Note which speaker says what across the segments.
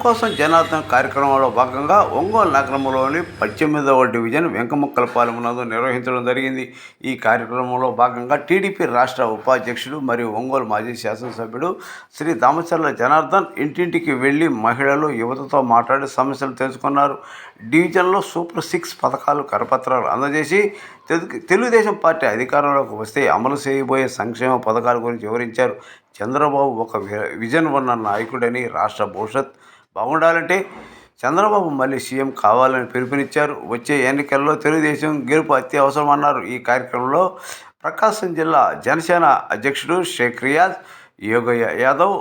Speaker 1: కోసం జనార్దన్ కార్యక్రమంలో భాగంగా ఒంగోలు నగరంలోని పద్దెనిమిదవ డివిజన్ వెంకముక్కలపాలెం నందు నిర్వహించడం జరిగింది. ఈ కార్యక్రమంలో భాగంగా టీడీపీ రాష్ట్ర ఉపాధ్యక్షుడు మరియు ఒంగోలు మాజీ శాసనసభ్యుడు శ్రీ దామచర్ల జనార్దన్ ఇంటింటికి వెళ్ళి మహిళలు యువతతో మాట్లాడి సమస్యలు తెలుసుకున్నారు. డివిజన్లో సూపర్ సిక్స్ పథకాలు కరపత్రాలు అందజేసి తెలు- తెలుగుదేశం పార్టీ అధికారంలోకి వస్తే అమలు చేయబోయే సంక్షేమ పథకాల గురించి వివరించారు. చంద్రబాబు ఒక విజన్ ఉన్న నాయకుడని రాష్ట్ర భవిష్యత్ బాగుండాలంటే చంద్రబాబు మళ్ళీ సీఎం కావాలని పిలుపునిచ్చారు. వచ్చే ఎన్నికల్లో తెలుగుదేశం గెలుపు అత్యవసరమన్నారు. ఈ కార్యక్రమంలో ప్రకాశం జిల్లా జనసేన అధ్యక్షుడు షేక్ రియాజ్ యోగయ్య యాదవ్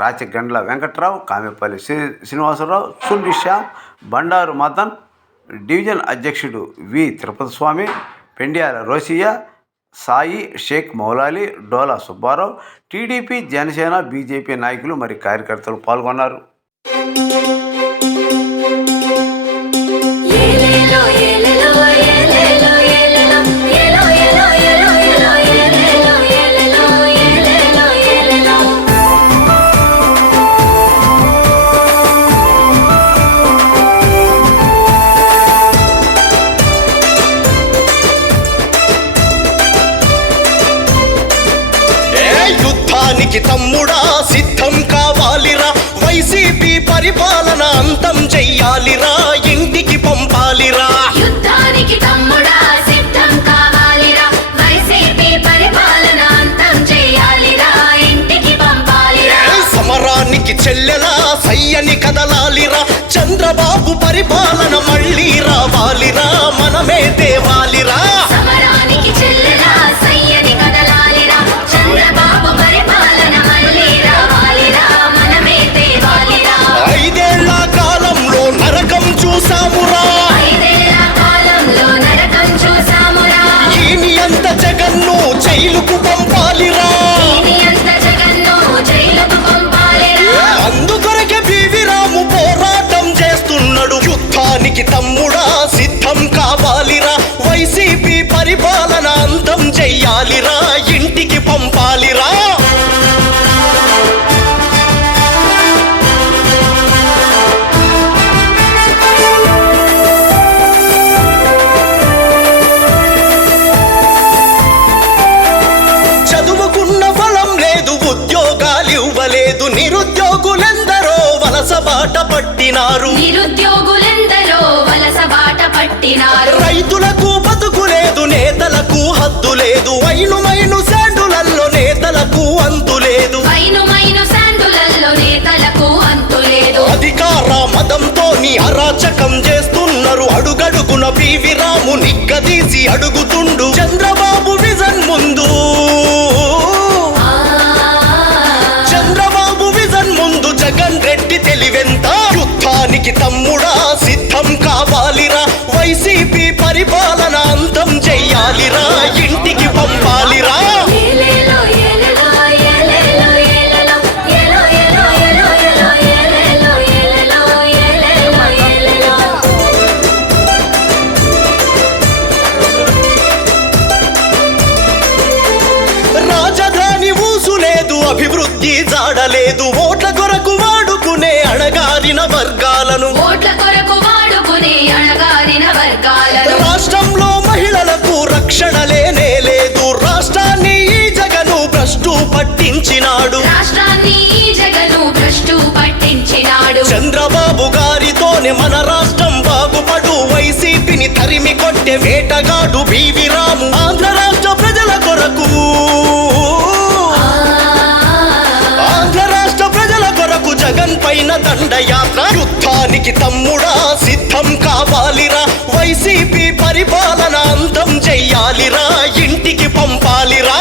Speaker 1: రాచగండ్ల వెంకట్రావు కామెపల్లి శ్రీ శ్రీనివాసరావు సుండి శ్యామ్ బండారు మదన్ డివిజన్ అధ్యక్షుడు V Tirupati Swamy Pendyala Rosiya Sai Sheikh Moulali Dola Subbarao TDP Janasena BJP నాయకులు మరి కార్యకర్తలు పాల్గొన్నారు.
Speaker 2: యుద్ధానికి తమ్ముడా సిద్ధం కావాలిరా. వైసీపీ పరిపాలన అంతం చెయ్యాలిరా ఇంటికి పంపాలిరా.
Speaker 3: యుద్ధానికి తమ్ముడా సిద్ధం కావాలిరా. వైసీపీ పరిపాలన అంతం చేయాలిరా ఇంటికి పంపాలిరా.
Speaker 2: సమరానికి చెల్లెలా సయ్యని కదలాలిరా. చంద్రబాబు పరిపాలన మళ్ళీ రావాలిరా మనమే తేవాలిరా
Speaker 3: పరిపాలన
Speaker 2: అంతం చెయ్యాలిరా ఇంటికి పంపాలిరా. చదువుకున్న ఫలం లేదు ఉద్యోగాలు ఇవ్వలేదు నిరుద్యోగులెందరో వలస బాట పట్టినారు.
Speaker 3: నిరుద్యోగులెందరో వలస బాట పట్టినారు.
Speaker 2: రైతులకు వైను మైను శాండులల్లో నేతలకు అంతు లేదు.
Speaker 3: మైను మైను శాండులల్లో నేతలకు అంతులేదు
Speaker 2: అధికార మదంతో నీ అరాచకం చేస్తున్నారు. అడుగడుగున పివి రాము నిగ్గదీసి అడుగుతుండు అభివృద్ధి జాడలేదు. ఓట్ల కొరకు వాడుకునే అణగారిన వర్గాలను.
Speaker 3: ఓట్ల కొరకు వాడుకునే అణగారిన వర్గాలను.
Speaker 2: రాష్ట్రంలో మహిళలకు రక్షణ లేనే లేదు. రాష్ట్రాన్ని ఈ జగను భ్రష్టు పట్టించినాడు.
Speaker 3: రాష్ట్రాన్ని ఈ జగను భ్రష్టు పట్టించినాడు.
Speaker 2: చంద్రబాబు గారితోనే మన రాష్ట్రం బాగుపడు. వైసీపీని తరిమి కొట్టే వేటగాడు బీవి దండయాత్ర యుద్ధానికి తమ్ముడా సిద్ధం కావాలిరా. వైసీపీ పరిపాలన అంతం చెయ్యాలిరా ఇంటికి పంపాలిరా.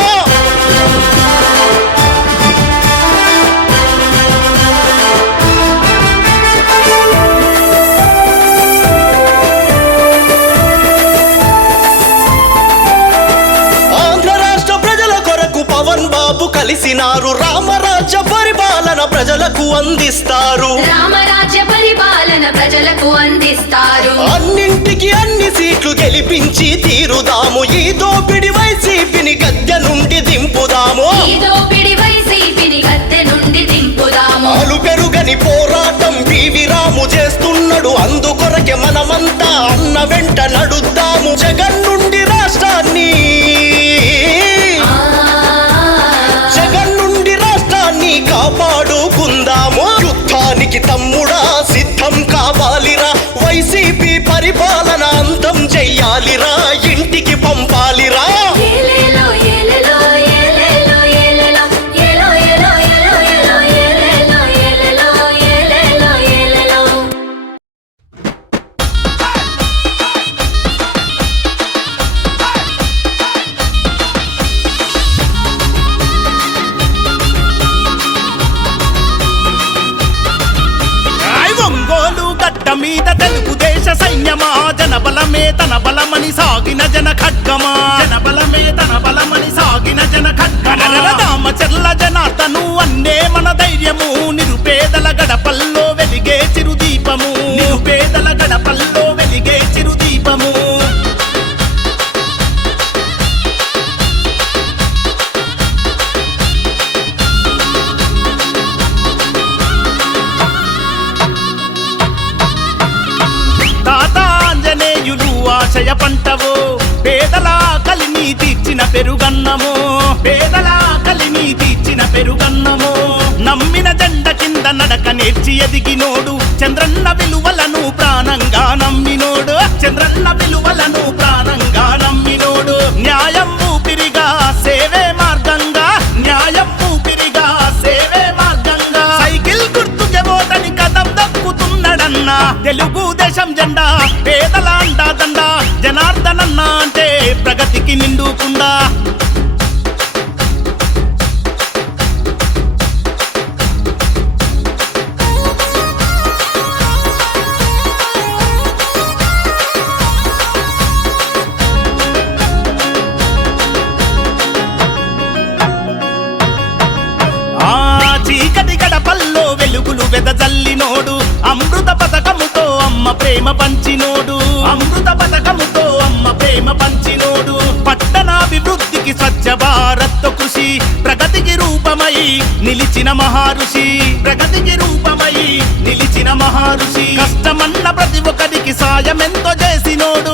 Speaker 2: ఆంధ్ర రాష్ట్ర ప్రజల కొరకు పవన్ బాబు కలిసినారు రా ప్రజలకు అందిస్తారు.
Speaker 3: రామరాజ్య పరిపాలన ప్రజలకు అందిస్తారు.
Speaker 2: అన్నింటికి అన్ని సీట్లు గెలిపించి తీరుదాము. ఈ దోపిడి వైసీపీని గద్దె నుండి దింపుదాము.
Speaker 3: ఈ దోపిడి వైసీపీని గద్దె నుండి దింపుదాము.
Speaker 2: అలు పెరుగని పోరాటం
Speaker 3: బీవి రాము చేస్తున్నాడు. అందుకొరకే మనమంతా అన్న వెంట నడుద్దాము యుద్ధానికి తమ్ముడా సిద్ధం కావాలిరా. వైసీపీ పరిపాలన అంతం చెయ్యాలిరా. ఇంటికి పంపాలిరా.
Speaker 2: బలమని సాగిన జన ఖడ్గమా జనబలమే తన బలమని సాగిన జన ఖడ్గమ రామచర్ల జనార్దను అన్నే మన ధైర్యము నిరుపేదల గడపల్లో ఆశయ పంటవు పేదల కలిని తీర్చిన పెరుగన్నము పేదల కలిని తీర్చిన పెరుగన్నము. నమ్మిన జెండ కింద నడక నేర్చి ఎదిగినోడు చంద్రన్న విలువలను ప్రాణంగా నమ్మినోడు చంద్రన్న విలువలను ప్రాణంగా నమ్మినోడు. న్యాయం ఊపిరిగా సేవే మార్గంగా న్యాయం ఊపిరిగా సేవే మార్గంగా. సైకిల్ గుర్తుకే ఓటని కథం దక్కుతున్నాడన్నా తెలుగుదేశం జెండా పేదల ప్రగతికి నిండుకుండా. వెదజల్లినోడు. అమృత పథకముతో అమ్మ ప్రేమ పంచినోడు. అమృత పథకముతో ప్రేమ పంచినోడు పట్టణాభివృద్ధికి స్వచ్ఛ భారత్ కృషి ప్రగతికి రూపమై నిలిచిన మహారుషి ప్రగతికి రూపమై నిలిచిన మహారుషి. కష్టమన్న ప్రతి ఒక్కరికి సాయం ఎంతో చేసినోడు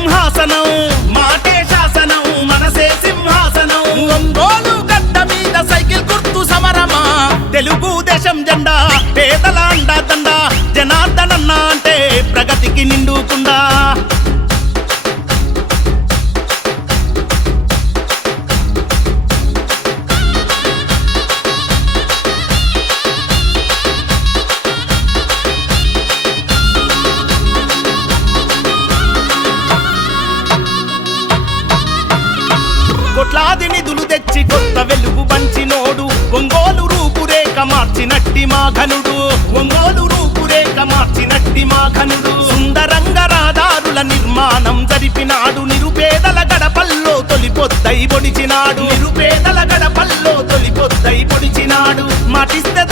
Speaker 2: జనార్దనన్న అంటే ప్రగతికి నిండుకుండా కోట్లాది నిధులు తెచ్చి కొత్త వెలుగు పంచినోడు ఒంగోలు రూపురేఖ మార్చినట్టి మా ఘనుడు. ఒంగోలు రూపు మార్చినట్టి మా కనుడు సుందరంగ రహదారుల నిర్మాణం జరిపినాడు. నిరుపేదల గడపల్లో తొలిపొద్దై పొడిచినాడు. నిరుపేదల గడపల్లో తొలిపొద్దై పొడిచినాడు. మటిస్తే